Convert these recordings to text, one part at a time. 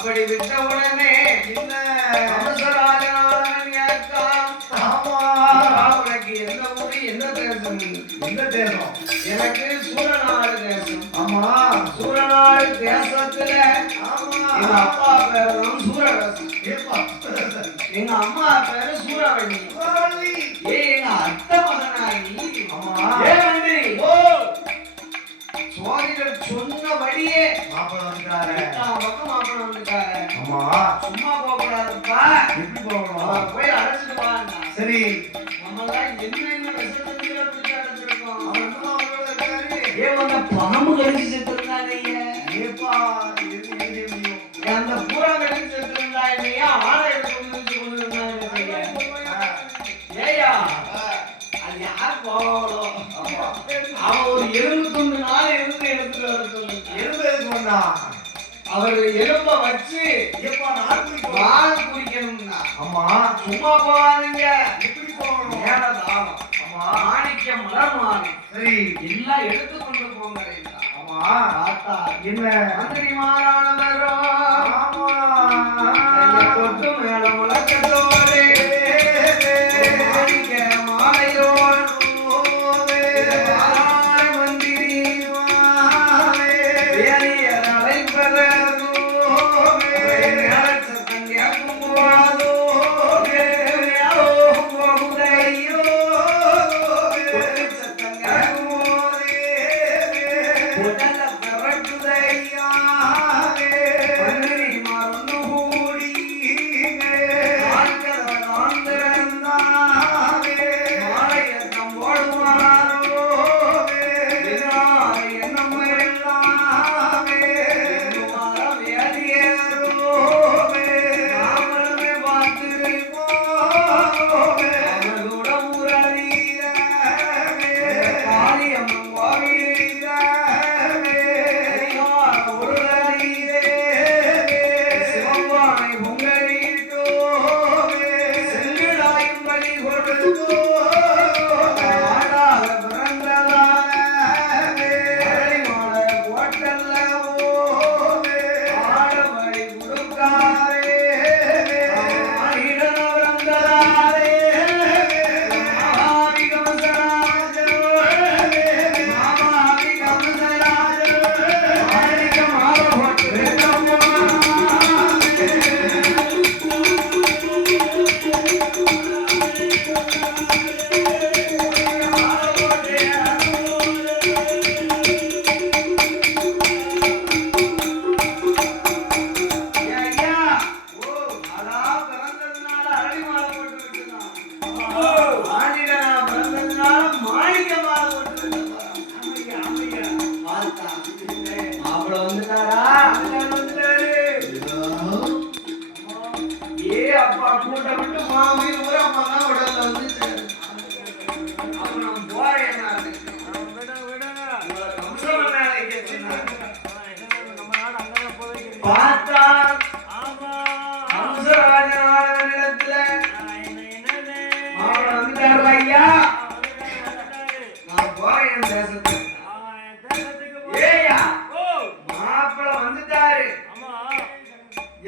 அப்படி விட்ட உடனே என்ன உனக்கு எந்த ஊரு என்ன தேசம்? எந்த தேசம்? எனக்கு சூரநாடு தேசம். ஆமா, சூரநாடு தேசத்துல எங்க அப்பா பேரும் சூரவேசம், எங்க அம்மா பேரு சூரவள்ளி. எங்க அத்தை மகனாகி சோதிடர் சொன்னபடியே மாப்பிள்ள வந்துட்டாரு. பக்கம் மாப்பிள்ள வந்துட்டாரு. ஆமா, சும்மா போக கூடாதுப்பா. எப்படி போகணும்? போய் அழைச்சிட்டு வாங்க. சரி, நம்மளாம் என்னென்ன விஷயத்துல அழைச்சிருக்கோம். பாம்பு கடிச்சு செத்துருந்தாங்க. ஏப்பா அந்த பூரா கடிச்சு செத்துருந்தா இல்லையா? ஆளை எடுத்து கொண்டு இருந்தாங்க. ஏயா அது யார் போவாங்களோ அவன் ஒரு எலும்பு துண்டு நாள் இருந்து எடுத்துட்டு வர சொல்லு. எலும்பு எதுக்கு வந்தா? அவர் எலும்ப வச்சு நாள் குறிக்கணும்னா. ஆமா, சும்மா போவாதீங்க. எப்படி போகணும்? மேலதானம். ஆமா, மாணிக்க மலர் மாறி. சரி, எல்லாம் எடுத்துக்கொண்டு போங்க. ஆமா, தாத்தா என்ன மந்திரி மாறானவரோ. ஆமா, கொட்டு மேல முழக்கத்தோடு மாணிக்க மாலையோடு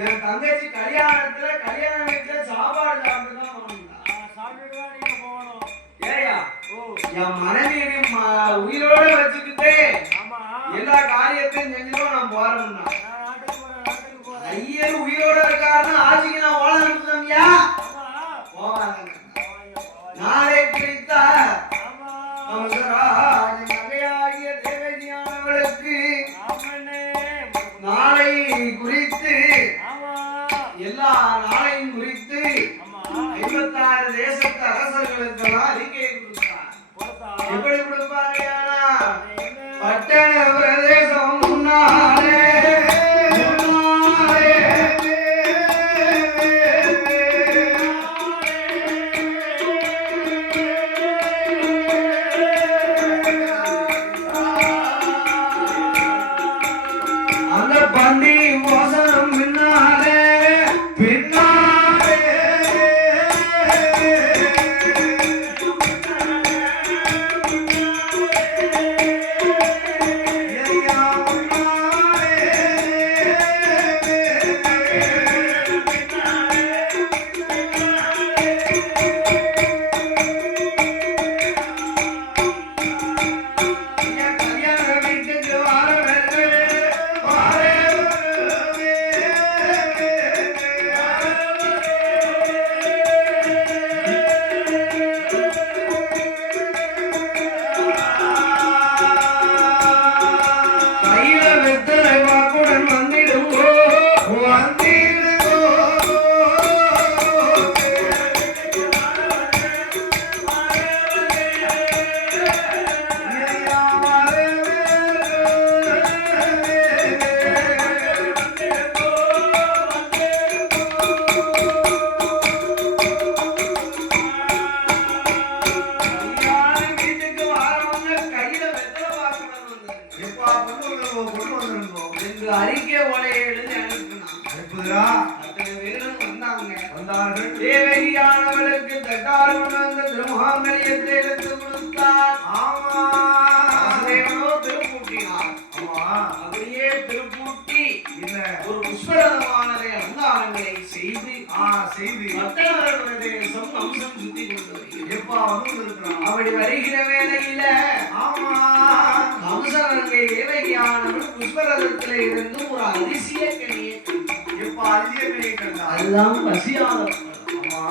என் தங்கச்சி கல்யாணத்துல கல்யாண வீட்டுல சாப்பாடு சாப்பிட்டுதான் நீங்க போகணும். ஏயா என் மனைவி உயிரோட வச்சுக்கிட்டு எல்லா காரியத்தையும் செஞ்சுட்டு நான் போறேன்னா ஐயர் உயிரோட இருக்காருன்னா ஆட்சிக்கு நான் ஓட அனுப்புதம்யா போவாங்க. நாளை குறித்த நகையாகிய தேவதியானவளுக்கு நாளை குறித்து எல்லா நாளையும் குறித்து 56 தேசத்து அரசர்களுக்கெல்லாம் அறிக்கை கொடுத்தார். எப்படி கொடுப்பாரு? பட்டண பிரதேசம் முன்னாலே எப்படிடா அத்தனை பேரும் வந்தார்கள். தேவகியானவளுக்கு தட்டார் கொண்டு திருமகாங்கலியத்தை எடுத்து கொடுத்தார். ஆமா திருப்பூட்டினார். ஆமா அப்படியே திருப்பூட்டி ஒரு புஷ்பரதமானதை அலங்காரங்களை செய்து மற்றவர்களுடைய அம்சம் சுத்தி கொண்டு எப்பா வந்திருக்கிறான். அப்படி வருகிற வேளையில ஆமா அம்சவர்கள் தேவகியானவள் புஷ்பரதத்தில இருந்து ஒரு அதிசய கனியை எப்பா அதிசய கனியை கண்டா அதுதான் பசியாத. ஆமா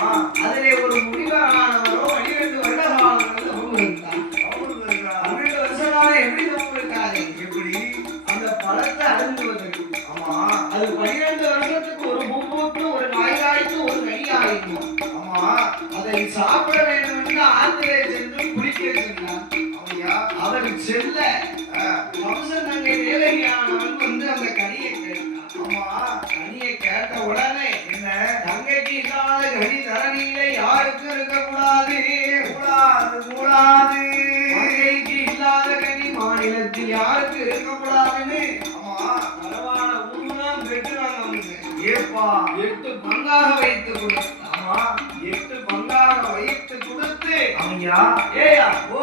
அதிலே ஒரு முனிவரானவரோ 12 வருட காலங்கள் இருந்தார். 12 வருஷமாக எப்படி இருக்காரு எப்படி அந்த பழத்தை அருந்துவதற்கு. ஆமா அது 12 வருஷத்துக்கு ஒரு பூப்பூட்டு ஒரு காய்காய்க்கு ஒரு கனியாயிருக்கும். ஆமா அதை சாப்பிட வேண்டும் என்று ஆத்திரை சென்று குளிக்க சென்றார். அவர் செல்ல வம்சம் தங்கை தேவகியானவன் வந்து அந்த கனியை கேட்டார். ஆமா கனியை கேட்ட உடனே என்ன தங்கைக்கு இல்லாத கனி தரணியிலே யாருக்கு இருக்கக்கூடாது கூடாது தங்கைக்கு இல்லாத கனி மாநிலத்தில் யாருக்கு இருக்கக்கூடாதுன்னு ஆமா பரவான ஊர்லாம் பெற்றுறாங்க. ஏப்பா 8 பங்காக வைத்து கொடுத்து. ஆமா 8 பங்காக வைத்து கொடுத்து ஐயா ஏயா ஓ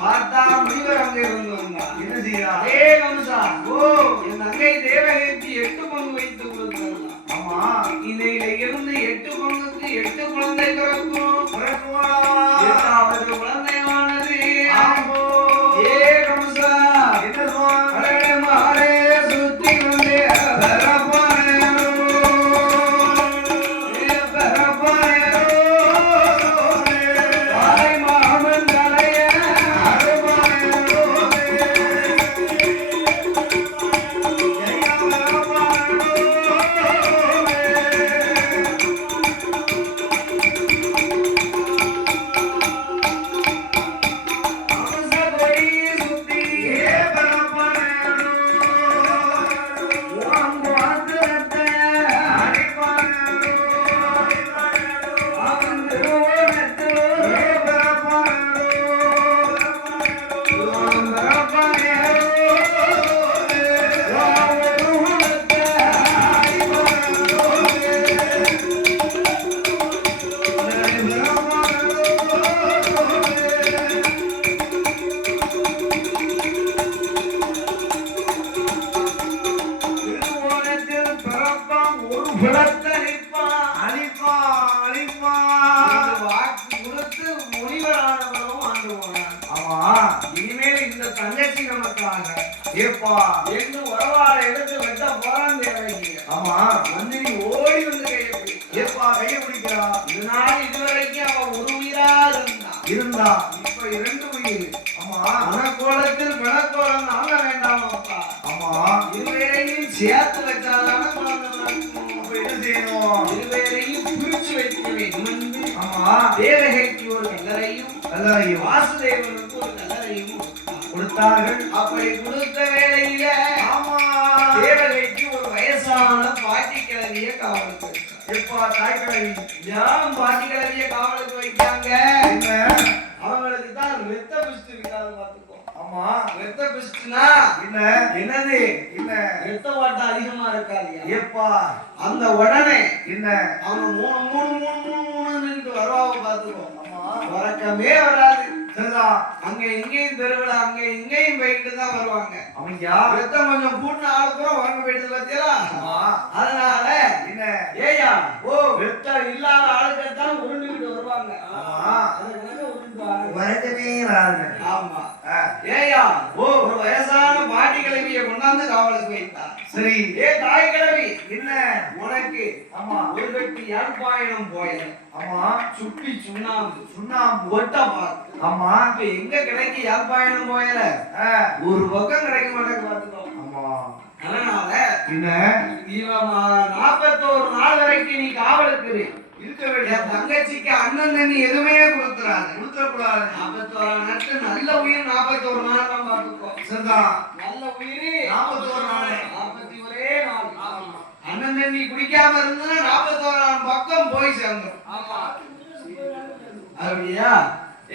பார்த்தா முனிவர் அங்கே இருந்து வந்தா என்ன செய்யறா ஏ கம்சா ஓ என் தங்கை தேவகிக்கு 8 பங்கு வைத்து கொடுத்தாங்க. ஆமா இதையில இருந்து 8 பங்குக்கு 8 குழந்தை பிறக்குமா 8வது குழந்தையானது ஆம்போ ஏ கம்சா என்ன சொல்ற மாரே சுத்தி கொண்டே இனிமேல் இந்த தங்கச்சி நமக்காக ஏப்பா என்று உறவாட எடுத்து வெட்ட போறான் தேவகி. ஆமா மந்திரி ஓடி வந்து கையை ஏப்பா கையை பிடிக்கிறா. இதனால் இதுவரைக்கும் அவன் ஒரு உயிரா இருந்தா இப்ப 2 உயிர். ஆமா மனக்கோலத்தில் பிணக்கோலம் நாங்க வேண்டாமாப்பா. ஆமா இருவேரையும் சேர்த்து வச்சாதான அப்ப என்ன செய்யணும் இருவேரையும் பிரிச்சு வைக்க வேண்டும். ஆமா தேவகைக்கு ஒரு கல்லறையும் வாசுதேவனுக்கு ஒரு கல்லறையும் கொடுத்தார்கள். அப்படி கொடுத்த வேளையில ஆமா தேவகைக்கு ஒரு வயசான பாட்டி கிழவிய காவலுக்கு வைத்தார். எப்பா தாய் கிழவி யாரும் பாட்டி கிழவிய காவலுக்கு வைக்காங்க. அவங்களுக்கு தான் ரத்த பிஸ்து இருக்காது பார்த்துக்கோ. ஆமா ரத்த பிஸ்துனா என்னது இல்ல ரத்த வாட்டம் அதிகமா இருக்காது. எப்பா அந்த உடனே என்ன அவங்க 3 வருவாங்க பார்த்துக்கோ. ஆமா வரக்கமே வராது. அங்க இங்கேயும் தெருவில் அங்க இங்கேயும் போயிட்டு தான் வருவாங்க. அவங்க ரத்தம் கொஞ்சம் கூட்டின ஆளு கூட வாங்க போயிட்டு பார்த்தீங்களா. அதனால என்ன ஏயா ஓ ரத்தம் இல்லாத ஆளுக்கத்தான் உருண்டுகிட்டு வருவாங்க. வரக்கமே வராது. ஆமா ஏயா ஓ ஒரு வயசான பாட்டி கிழவியை கொண்டாந்து காவலுக்கு வைத்தார். சரி ஏ தாய் கிழவி என்ன உனக்கு ஆமா ஒரு கட்டி யாழ்ப்பாணம் போயல. ஆமா சுட்டி சுண்ணாம்பு ஒட்ட பார்த்து. ஆமா இப்ப எங்க கிடைக்கு யாழ்ப்பாணம் போயல ஒரு பக்கம் கிடைக்க மாட்டேங்க பார்த்துக்கோ. ஆமா அதனால என்ன 41 நாள் வரைக்கும் நீ காவலுக்கு இருக்க வேண்டிய தங்கச்சிக்கு அண்ணன் தண்ணி எதுவுமே கொடுத்துறாங்க கொடுத்துடக்கூடாது. 41 நாட்கள் நல்ல உயிர் 41 நாள் தான் பார்த்துக்கோ. சரிதான் நல்ல உயிர் 41 நாள் 41 நாள். அண்ணன் தண்ணி குடிக்காம இருந்தா 41 பக்கம் போய் சேர்ந்தோம். ஆமா அப்படியா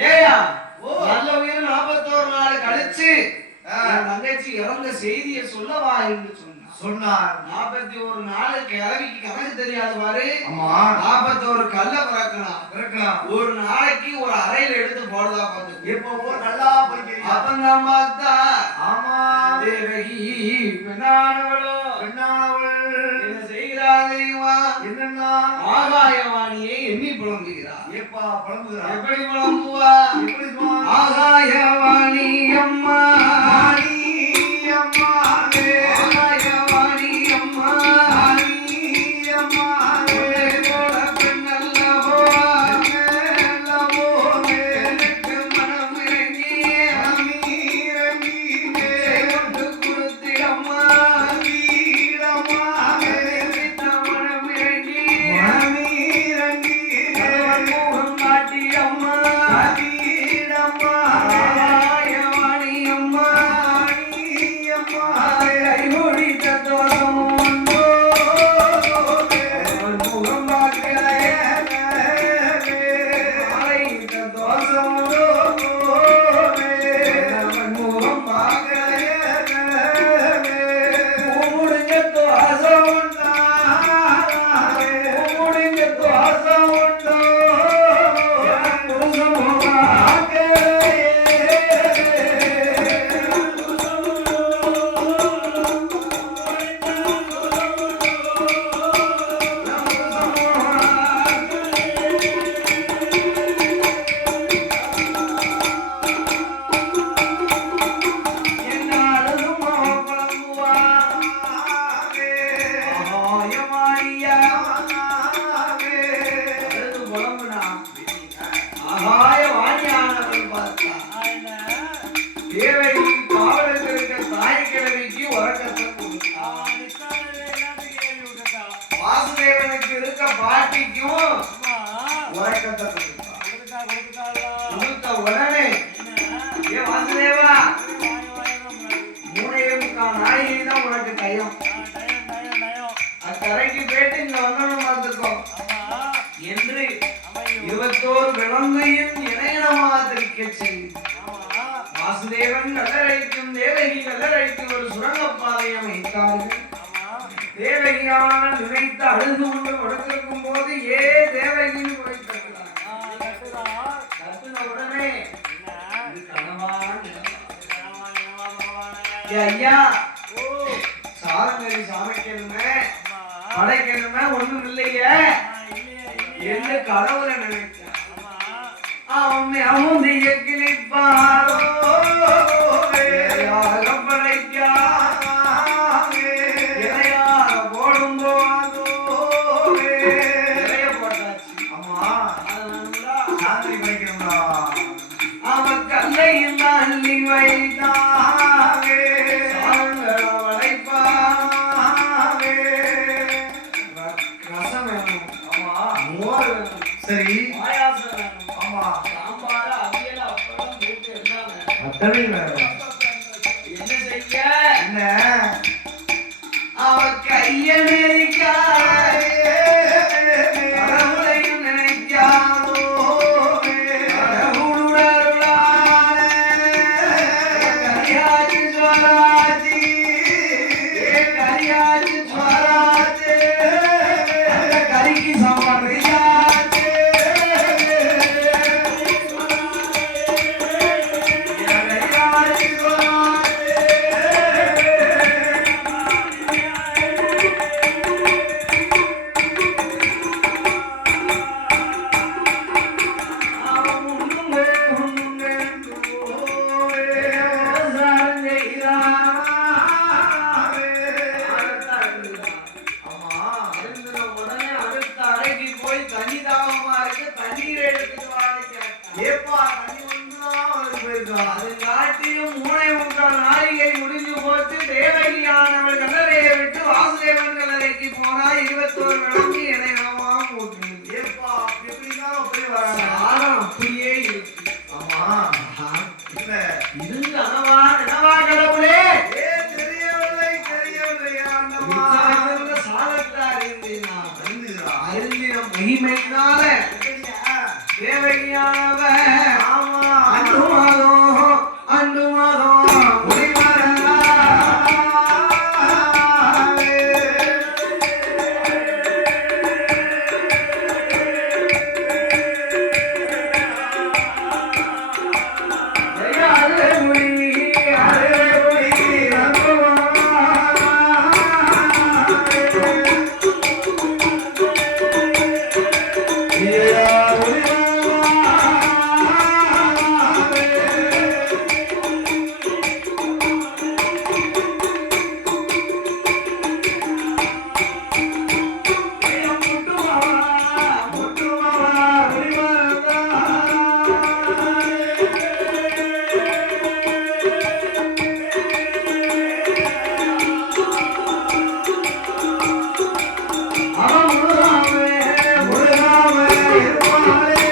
ஏயா நல்ல உயிர் 41 நாள் கழிச்சு தங்கச்சி இறந்த செய்தியை சொல்லவா என்று சொன்னா சொன்னார். 41 நாள் கிழவிக்கு கணக்கு தெரியாது பாரு. 41 கல்ல பிறக்கலாம். ஒரு நாளைக்கு ஒரு அறையில எடுத்து போடுதா பாத்து. எப்போ நல்லா படிக்கிறீங்க. அப்பந்தான் பார்த்தா ஆமா தேவகி பெண்ணானவளோ என்ன செய்கிறா தெரியுமா? என்னன்னா ஆகாயவாணியை எண்ணி புலம்புகிறார். எப்பா புலம்புகிறா? எப்படி புலம்புவா? ஆகாயவாணி அம்மா அம்மா ஆகாயவாணி அம்மா அம்மா வாசுதேவனுக்கு இருக்க பாட்டிக்கும் உறக்கத்தை கொடுத்த உடனே ஏ வாசுதேவா 3:45 நாளைக்கு தான் உனக்கு டயம். அக்கரைக்கு போயிட்டு இங்க வந்தோம் பார்த்துக்கோ என்று 21 விலங்கையும் இணையனமாக திருக்க செய்து வாசுதேவன் கல்லறைக்கும் தேவகி கல்லறைக்கு ஒரு சுரங்கப்பாதையை அமைத்தார்கள். தேவகியான நினைத்து அழுது கொண்டு கொடுத்திருக்கும் போது ஏ தேவகின்னு கத்துன உடனே ஐயா சாதங்கரி சமைக்கணுமே படைக்கணுமே ஒண்ணும் இல்லையே என்று கடவுளை நினைச்சான். அவன் கிளிப்பாரோ படைக்கா சரி ஆமா சாம்பார் அவியல் அப்பளம் போட்டு இருந்தாங்க. என்ன செய்ய என்ன அவ கைய கடவுளையும் நினைக்காதோ கரியாச்சு ஸ்வராஜி கரியாச்சு ஸ்வராஜி கரிக்கு சமரியா முடிஞ்சு போச்சு. தேவகியானவள் கல்லறையை விட்டு வாசுதேவன் கல்லறைக்கு போனா 21 விளக்கு இணையமா போட்டு அப்படியே இருக்கு. ஆமா இருந்து அனவா நினவா கடவுளே சாதத்தை அறிந்தின மகிமையினால தேவகியானவ அன்று மாதம் அவன் முழுகாம இருப்பாளே.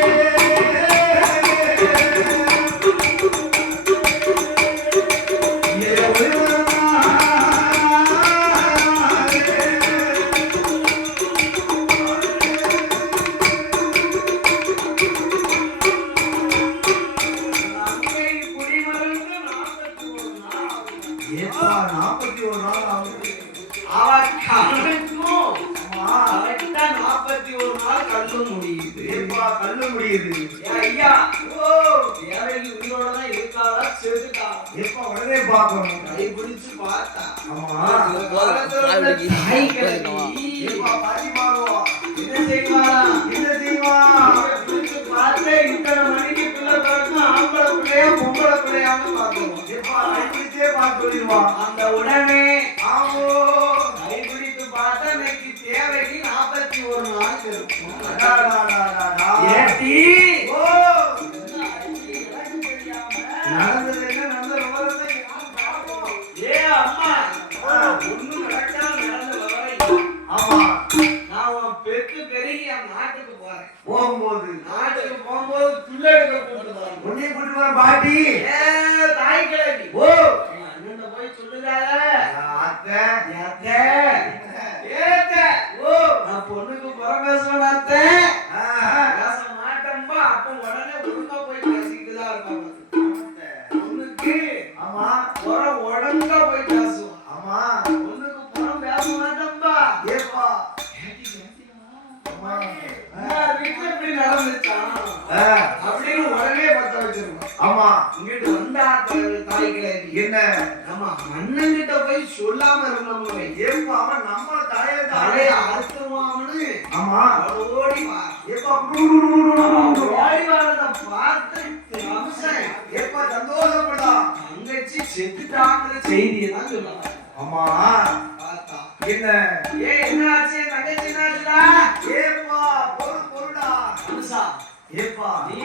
ஏப்பா 41 நாள் ஆகுது. அவனுக்கும் கரெக்டா 41 நாள் கல்லு முடியுது. ஏப்பா கல்லு முடியுது. ஐயா ஓ தேவைக்கு உயிரோட தான் இருக்காளா செத்துட்டா? ஏப்பா உடனே பார்க்கணும். கை பிடிச்சு பார்த்தா. ஆமா ஏப்பா பாட்டி மாறுவா. என்ன செய்வா? பிடிச்சு பார்த்தே இத்தனை மணிக்கு பிள்ளை பிறக்கும் ஆம்பளை பிள்ளையா பொம்பளை பிள்ளையான்னு பார்க்கணும். ஏப்பா கை பிடிச்சே பார்த்து சொல்லிடுவான். அந்த உடனே ஆமோ கை பிடித்து பார்த்தா இன்னைக்கு தேவைக்கு 41 நாள் இருக்கும். ஏத்தி ஓ நடந்தது என்ன நடந்த விவரத்தை ஏ அம்மா ஒண்ணு நடக்கா நடந்த விவரம். ஆமா நான் உன் பெத்து பெருகி அந்த நாட்டுக்கு போறேன். நாட்டுக்கு போகும்போது புள்ள எடுக்க கூப்பிட்டுதான் உன்னை கூப்பிட்டு பாட்டி ஏ தாய் கிழவி ஓ அண்ணன் போய் சொல்லுறாள அத்தை அத்தை ஏத்த ஓ நான் பொண்ணுக்கு புறம் பேசுவேன் அத்தை பேச மாட்டேன்பா. அப்ப உடனே ஒழுங்கா போய் பேசிக்கிட்டு தான் இருப்பாங்க பொண்ணுக்கு. ஆமா புறம் ஒழுங்கா போய் பேசுவோம். ஆமா பொண்ணுக்கு புறம் பேச மாட்டேன்பா. ஏப்பா வீட்டுல இப்படி நடந்துச்சான் அப்படின்னு உடனே பத்த வச்சிருக்கோம். ஆமா இங்கிட்டு வந்தா தாய்களை என்ன நம்ம அண்ணன் கிட்ட போய் சொல்லாம இருந்தோம். ஏப்பா அவன் நம்ம தலைய அறுத்துருவான்னு. ஆமா ஓடி வா. ஏப்பா ஓடி வரத பார்த்து ஏப்பா சந்தோஷப்படா. தங்கச்சி செத்துட்டாங்கிற செய்தியை தான் சொல்லுவாங்க. ஆமா பார்த்தா என்ன ஏ என்னாச்சு தங்கச்சி என்னாச்சுடா? ஏப்பா பொருடா மனுஷா. ஏப்பா நீ